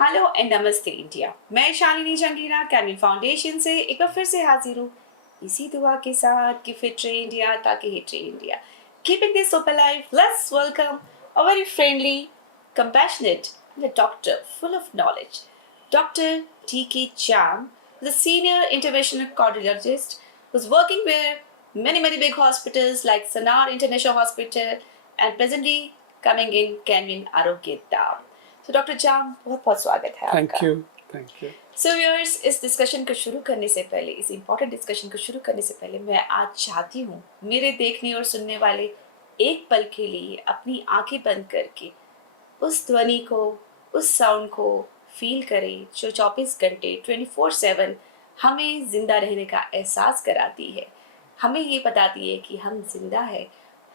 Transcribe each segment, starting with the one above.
Hello and नमस्ते India. मैं Shalini Jungheera Canwin foundation से एक बार फिर से हाजिर हूँ इसी दुआ के साथ कि फिट रहे इंडिया ताकि हिट रहे India. Keeping this hope alive, let's welcome a very friendly, compassionate and a doctor full of knowledge, Dr. T.K. Cham, the senior interventional cardiologist who's working with many big hospitals like Sanar International Hospital and presently coming in Canvin Arogeta. तो doctor जाम बहुत बहुत स्वागत है आपका। Thank you. So viewers, इस discussion को शुरू करने से पहले, इस इम्पोर्टेंट डिस्कशन को शुरू करने से पहले मैं आज चाहती हूँ मेरे देखने और सुनने वाले एक पल के लिए अपनी आंखें बंद करके उस ध्वनि को, उस साउंड को फील करें जो 24 घंटे 24/7 हमें जिंदा रहने का एहसास कराती है, हमें ये बताती है कि हम जिंदा है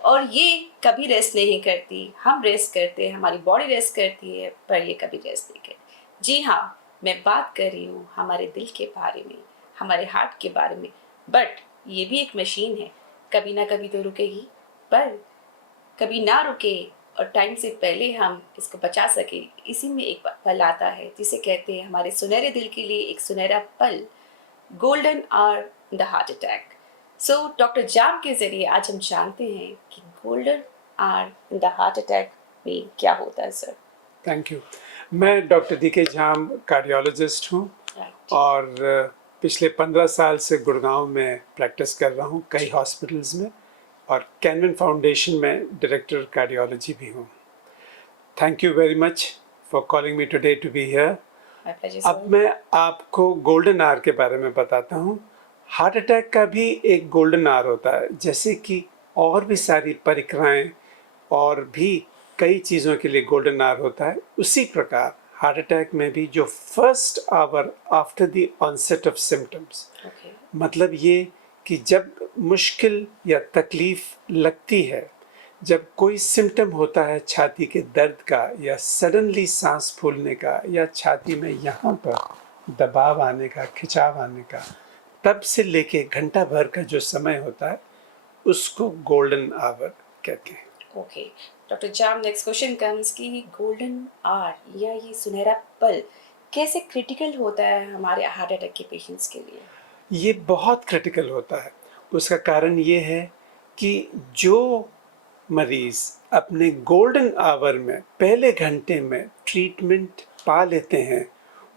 और ये कभी रेस्ट नहीं करती। हम रेस्ट करते हैं, हमारी बॉडी रेस्ट करती है, पर ये कभी रेस्ट नहीं करती। जी हाँ, मैं बात कर रही हूँ हमारे दिल के बारे में, हमारे हार्ट के बारे में। बट ये भी एक मशीन है, कभी ना कभी तो रुकेगी, पर कभी ना रुके और टाइम से पहले हम इसको बचा सके, इसी में एक पल आता है जिसे कहते हैं हमारे सुनहरे दिल के लिए एक सुनहरा पल, golden hour the heart attack. So doctor Jam के जरिए आज हम जानते हैं कि golden hour in the heart attack में क्या होता है। Sir thank you. मैं doctor D K Jam cardiologist हूँ और पिछले 15 साल से गुड़गांव में प्रैक्टिस कर रहा हूँ कई हॉस्पिटल्स में, और कैनविन फाउंडेशन में डायरेक्टर कार्डियोलॉजी भी हूँ। Thank you very much for calling me today to be here. अब मैं आपको गोल्डन आवर के बारे में बताता हूँ। हार्ट अटैक का भी एक गोल्डन आवर होता है, जैसे कि और भी सारी परिक्राएं और भी कई चीज़ों के लिए गोल्डन आवर होता है, उसी प्रकार हार्ट अटैक में भी जो first hour after the onset of symptoms, मतलब ये कि जब मुश्किल या तकलीफ लगती है, जब कोई सिम्टम होता है छाती के दर्द का या सडनली सांस फूलने का या छाती में यहाँ पर दबाव आने का, खिंचाव आने का, तब से लेके घंटा भर का जो समय होता है उसको गोल्डन आवर कहते हैं। ओके डॉक्टर जाम, नेक्स्ट क्वेश्चन कम्स कि गोल्डन आवर या ये सुनहरा पल कैसे क्रिटिकल होता है हमारे हार्ट अटैक के पेशेंट्स के लिए? ये बहुत क्रिटिकल होता है। उसका कारण ये है कि जो मरीज अपने गोल्डन आवर में पहले घंटे में ट्रीटमेंट पा लेते हैं,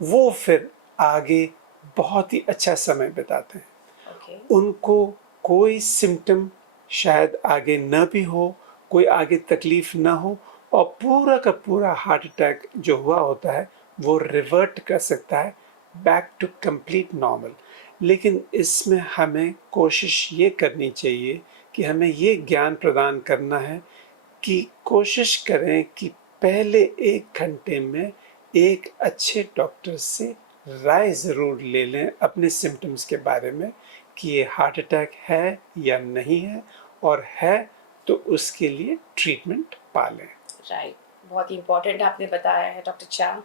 वो फिर आगे बहुत ही अच्छा समय बिताते हैं। उनको कोई सिम्टम शायद आगे न भी हो, कोई आगे तकलीफ ना हो, और पूरा का पूरा हार्ट अटैक जो हुआ होता है वो रिवर्ट कर सकता है बैक टू कंप्लीट नॉर्मल। लेकिन इसमें हमें कोशिश ये करनी चाहिए कि हमें ये ज्ञान प्रदान करना है कि कोशिश करें कि पहले 1 घंटे में एक अच्छे डॉक्टर से राय ज़रूर ले लें अपने सिम्टम्स के बारे में कि ये हार्ट अटैक है या नहीं है, और है तो उसके लिए ट्रीटमेंट पा लें। राइट, बहुत ही इम्पोर्टेंट आपने बताया है डॉक्टर चाम।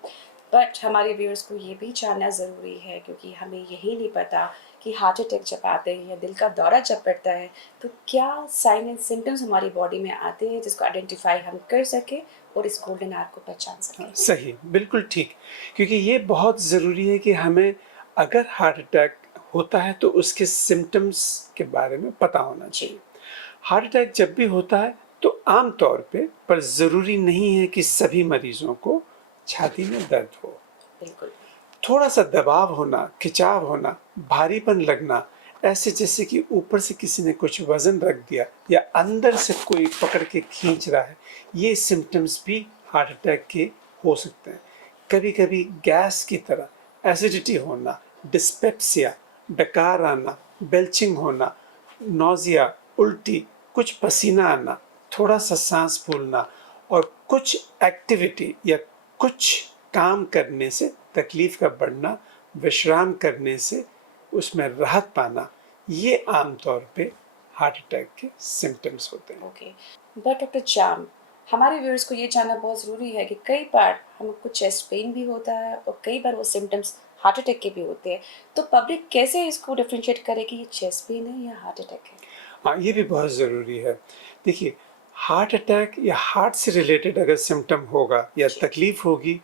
बट हमारे व्यूअर्स को ये भी जानना ज़रूरी है, क्योंकि हमें यही नहीं पता कि हार्ट अटैक जब आते हैं या दिल का दौरा जब पड़ता है तो क्या साइन एंड सिम्टम्स हमारी बॉडी में आते हैं जिसको आइडेंटिफाई हम कर सके और इस गोल्डन आवर को पहचान सकें। सही, बिल्कुल ठीक, क्योंकि ये बहुत ज़रूरी है कि हमें अगर हार्ट अटैक होता है तो उसके सिम्टम्स के बारे में पता होना चाहिए। हार्ट अटैक जब भी होता है तो आम तौर पे, पर ज़रूरी नहीं है कि सभी मरीजों को छाती में दर्द हो। बिल्कुल, थोड़ा सा दबाव होना, खिंचाव होना, भारीपन लगना, ऐसे जैसे कि ऊपर से किसी ने कुछ वजन रख दिया या अंदर से कोई पकड़ के खींच रहा है, ये सिम्टम्स भी हार्ट अटैक के हो सकते हैं। कभी कभी गैस की तरह एसिडिटी होना, डिस्पेप्सिया, डकार आना, बेल्चिंग होना, नोजिया, उल्टी, कुछ पसीना आना, थोड़ा सा सांस फूलना, और कुछ एक्टिविटी या कुछ काम करने से तकलीफ का बढ़ना, विश्राम करने से उसमें राहत पाना, ये आमतौर पे हार्ट अटैक के सिम्टम्स होते हैं। ओके, बट डॉक्टर चाम, हमारे व्यूअर्स को ये जानना बहुत ज़रूरी है कि कई बार हमको चेस्ट पेन भी होता है और कई बार वो सिम्टम्स हार्ट अटैक के भी होते हैं, तो पब्लिक कैसे इसको डिफ्रेंशिएट करे कि ये चेस्ट पेन है या हार्ट अटैक है? हाँ, ये भी बहुत ज़रूरी है। देखिए, हार्ट अटैक या हार्ट से रिलेटेड अगर सिम्टम होगा या तकलीफ होगी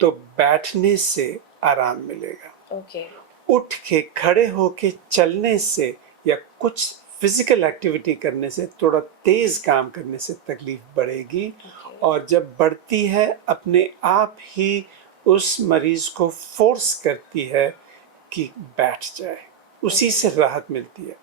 तो बैठने से आराम मिलेगा। ओके उठ के खड़े होके चलने से या कुछ फिजिकल एक्टिविटी करने से, थोड़ा तेज काम करने से तकलीफ बढ़ेगी। ओके और जब बढ़ती है अपने आप ही उस मरीज को फोर्स करती है कि बैठ जाए, उसी से राहत मिलती है।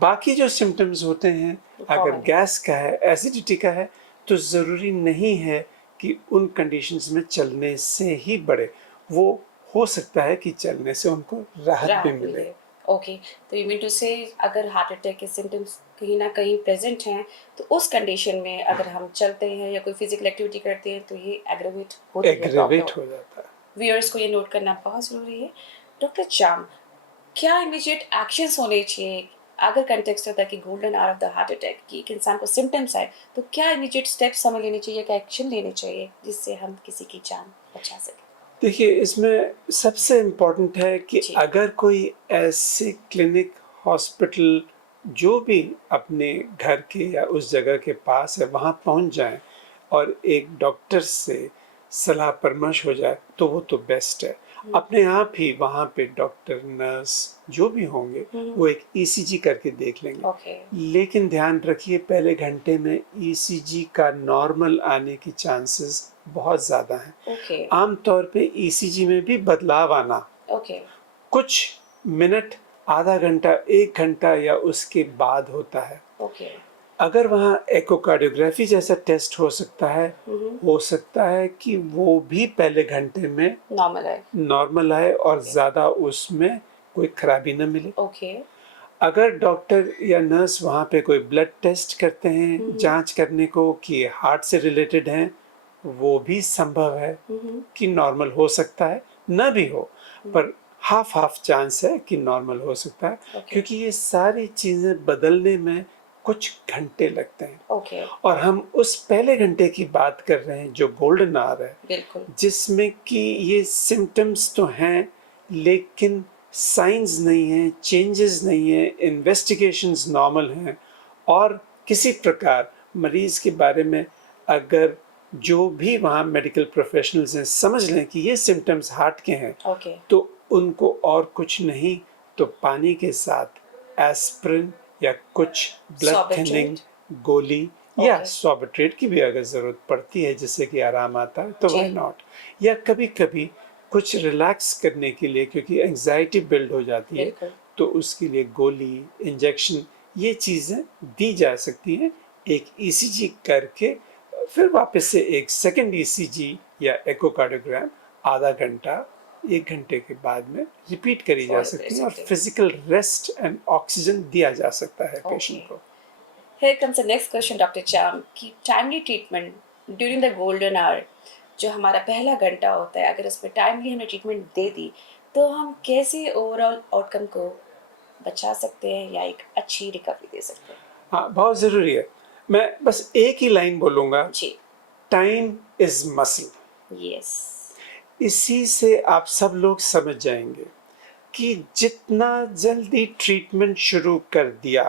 बाकी जो सिम्टम्स होते हैं, अगर कॉमन है। गैस का है, एसिडिटी का है, तो ज़रूरी नहीं है कि उन कंडीशंस में चलने से ही बढ़े। वो हो सकता है कि चलने से उनको राहत भी राहत मिले। मिले। ओके, तो यू मीन टू से अगर हार्ट अटैक के सिम्टम्स कहीं ना कहीं प्रेजेंट हैं तो उस कंडीशन में अगर हम चलते हैं या कोई फिजिकल एक्टिविटी करते हैं तो ये एग्रेवेट होती है एग्रेवेट प्रॉब्लम। हो जाता है। व्यूअर्स को ये नोट करना बहुत ज़रूरी है। डॉक्टर चाम, क्या इमीडिएट एक्शंस होने चाहिए अगर कंटेक्स्ट होता है कि golden hour of the heart attack कि एक इंसान को सिम्टम्स आए तो क्या इमीडिएट स्टेप्स हमें लेने चाहिए, क्या एक्शन लेने चाहिए जिससे हम किसी की जान बचा सकें? देखिए, इसमें सबसे इम्पोर्टेंट है कि जी अगर कोई ऐसे क्लिनिक, हॉस्पिटल जो भी अपने घर के या उस जगह के पास है वहाँ पहुँच जाएं और एक डॉक्टर से सलाह परामर्श हो जाए तो वो तो बेस्ट है। अपने आप ही वहाँ पे डॉक्टर, नर्स जो भी होंगे वो एक ईसीजी करके देख लेंगे। ओके लेकिन ध्यान रखिए, पहले घंटे में ईसीजी का नॉर्मल आने की चांसेस बहुत ज़्यादा हैं। ओके आमतौर पे ईसीजी में भी बदलाव आना ओके कुछ मिनट, आधा घंटा, 1 घंटा या उसके बाद होता है। ओके अगर वहाँ एकोकार्डियोग्राफी जैसा टेस्ट हो सकता है, हो सकता है कि वो भी पहले घंटे में नॉर्मल है। नॉर्मल आए और ओके ज़्यादा उसमें कोई खराबी न मिले। ओके अगर डॉक्टर या नर्स वहाँ पे कोई ब्लड टेस्ट करते हैं जांच करने को कि हार्ट से रिलेटेड हैं, वो भी संभव है कि नॉर्मल हो सकता है, न भी हो, पर हाफ हाफ चांस है कि नॉर्मल हो सकता है। ओके क्योंकि ये सारी चीज़ें बदलने में कुछ घंटे लगते हैं। ओके और हम उस पहले घंटे की बात कर रहे हैं जो गोल्डन आवर है, बिल्कुल जिसमें कि ये सिम्टम्स तो हैं लेकिन साइंस नहीं है, चेंजेस नहीं है, इन्वेस्टिगेशंस नॉर्मल हैं। और किसी प्रकार मरीज के बारे में अगर जो भी वहाँ मेडिकल प्रोफेशनल्स हैं समझ लें कि ये सिम्टम्स हार्ट के हैं, ओके तो उनको और कुछ नहीं तो पानी के साथ एस्प्रिन या कुछ ब्लड थिनिंग सॉर्बिट्रेट गोली या ओके सॉर्बिट्रेट की भी अगर ज़रूरत पड़ती है जिससे कि आराम आता है तो जी व्हाई नॉट। या कभी कभी कुछ रिलैक्स करने के लिए, क्योंकि एंजाइटी बिल्ड हो जाती है, बिल्कुल तो उसके लिए गोली, इंजेक्शन, ये चीज़ें दी जा सकती हैं। एक ईसीजी करके फिर वापस से एक सेकंड ईसीजी या एकोकार्डियोग्राम आधा घंटा, 1 घंटे के बाद में रिपीट करी जा फॉलो कर सकती है और सकते हैं। फिजिकल रेस्ट एंड ऑक्सीजन दिया जा सकता है पेशेंट ओके, को। here comes the next question, doctor चाम, कि timely treatment during the golden hour, जो हमारा पहला घंटा होता है, अगर उसमें टाइमली हमने ट्रीटमेंट दे दी तो हम कैसे ओवरऑल आउटकम को बचा सकते हैं या एक अच्छी रिकवरी दे सकते हैं? हाँ, बहुत ज़रूरी है। मैं बस एक ही लाइन बोलूँगा, जी टाइम इज़ मसल। यस इसी से आप सब लोग समझ जाएंगे कि जितना जल्दी ट्रीटमेंट शुरू कर दिया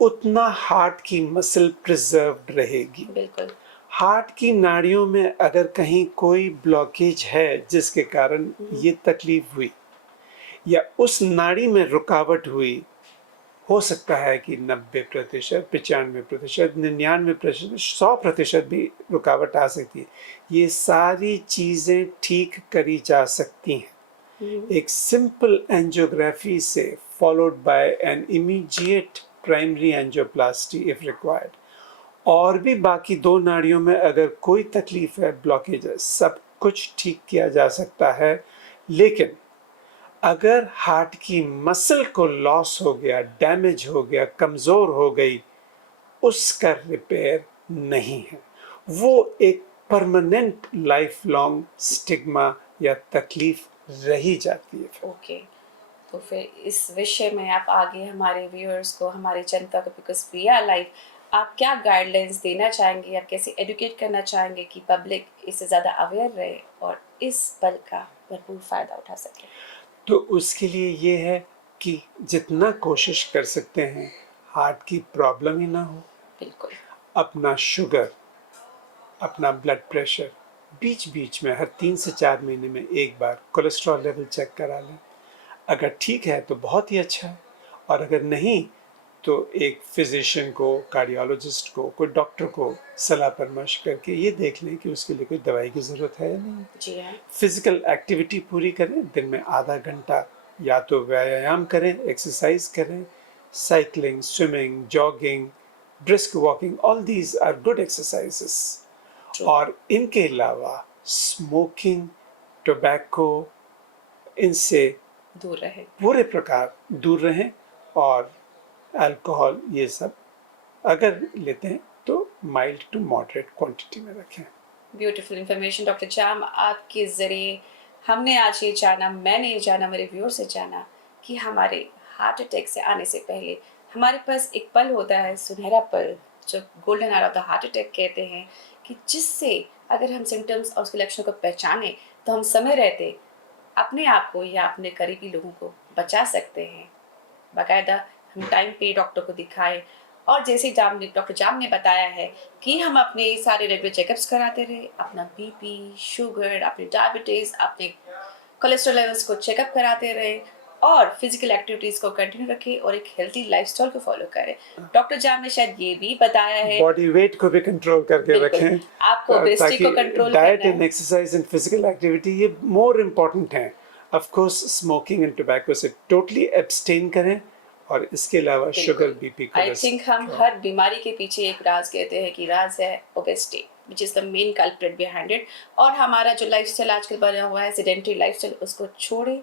उतना हार्ट की मसल प्रिजर्व्ड रहेगी। बिल्कुल हार्ट की नाड़ियों में अगर कहीं कोई ब्लॉकेज है जिसके कारण ये तकलीफ हुई या उस नाड़ी में रुकावट हुई, हो सकता है कि 90%, 95%, 99%, 100% भी रुकावट आ सकती है। ये सारी चीज़ें ठीक करी जा सकती हैं एक सिंपल एंजियोग्राफी से, followed by an immediate primary angioplasty if required. और भी बाकी दो नाड़ियों में अगर कोई तकलीफ है, ब्लॉकेज है, सब कुछ ठीक किया जा सकता है। लेकिन अगर हार्ट की मसल को लॉस हो गया, डैमेज हो गया, कमज़ोर हो गई, उसका रिपेयर नहीं है। वो एक परमानेंट लाइफ लॉन्ग स्टिग्मा या तकलीफ रही जाती है। ओके, तो फिर इस विषय में आप आगे हमारे व्यूअर्स को, हमारी जनता को, बिकॉज वी आर लाइव, आप क्या गाइडलाइंस देना चाहेंगे, आप कैसे एडुकेट करना चाहेंगे कि पब्लिक इससे ज़्यादा अवेयर रहे और इस पल का भरपूर फ़ायदा उठा सके? तो उसके लिए ये है कि जितना कोशिश कर सकते हैं हार्ट की प्रॉब्लम ही ना हो। बिल्कुल अपना शुगर, अपना ब्लड प्रेशर बीच बीच में हर 3 से 4 महीने में एक बार कोलेस्ट्रॉल लेवल चेक करा लें। अगर ठीक है तो बहुत ही अच्छा है, और अगर नहीं तो एक फिजिशियन को, कार्डियोलॉजिस्ट को, कोई डॉक्टर को सलाह परामर्श करके ये देख लें कि उसके लिए कोई दवाई की ज़रूरत है या नहीं। जी हाँ। फिजिकल एक्टिविटी पूरी करें, दिन में आधा घंटा या तो व्यायाम करें, एक्सरसाइज करें, cycling, swimming, jogging, brisk walking, all these are good exercises. और इनके अलावा स्मोकिंग, टोबैको, इनसे दूर रहे। पूरे प्रकार दूर रहें, और अल्कोहल ये सब अगर लेते हैं तो माइल्ड टू मॉडरेट क्वांटिटी में रखें। ब्यूटीफुल इंफॉर्मेशन डॉक्टर जाम, आपके ज़रिए हमने आज ये जाना, मैंने ये जाना, मेरे व्यूअर्स से जाना कि हमारे हार्ट अटैक से आने से पहले हमारे पास एक पल होता है, सुनहरा पल, जो golden hour of the heart attack कहते हैं, कि जिससे अगर हम सिम्टम्स और उसके लक्षणों को पहचाने तो हम समय रहते अपने आप को या अपने करीबी लोगों को बचा सकते हैं। बाकायदा हम टाइम पे डॉक्टर को दिखाएं, और जैसे डॉक्टर जाम ने बताया है कि हम अपने सारे रेगुलर चेकअप्स कराते रहे, अपना बीपी, शुगर, अपने डायबिटीज़, अपने कोलेस्ट्रॉल लेवल्स को चेकअप कराते रहे, और फिजिकल एक्टिविटीज़ को कंटिन्यू रखें और एक हेल्थी लाइफस्टाइल को फॉलो करें। डॉक्टर जाम ने शायद ये भी बताया है, बॉडी वेट को भी कंट्रोल करके बिल्कुल, रखें, आपको ओबेसिटी ताकि को कंट्रोल डाइट करना एंड है। एक्सरसाइज एंड फिजिकल एक्टिविटी ये मोर इम्पॉर्टेंट है। Of course smoking and tobacco से टोटली एब्सटेन करें, और इसके अलावा शुगर, बीपी, आई थिंक हम कोलेस्ट्रॉल। हर बीमारी के पीछे एक राज कहते हैं कि राज है obesity, which is the main culprit behind it. और हमारा जो लाइफस्टाइल आजकल बना हुआ है, सेडेंटरी लाइफस्टाइल, उसको छोड़ें,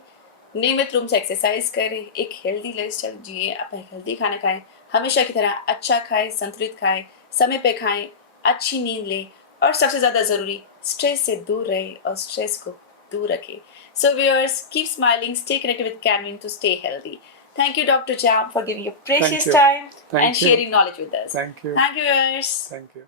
नियमित रूप से एक्सरसाइज करें, एक हेल्दी लाइफस्टाइल जिए, अपना हेल्दी खाना खाएं, हमेशा की तरह अच्छा खाएं, संतुलित खाएं, समय पे खाएं, अच्छी नींद लें, और सबसे ज़्यादा ज़रूरी स्ट्रेस से दूर रहें और स्ट्रेस को दूर रखें। So viewers, keep smiling, stay connected with Canvin to stay healthy. Thank you, Dr. Jam, for giving your precious you. time Thank and you. sharing knowledge with us. Thank you. Thank you, viewers. Thank you.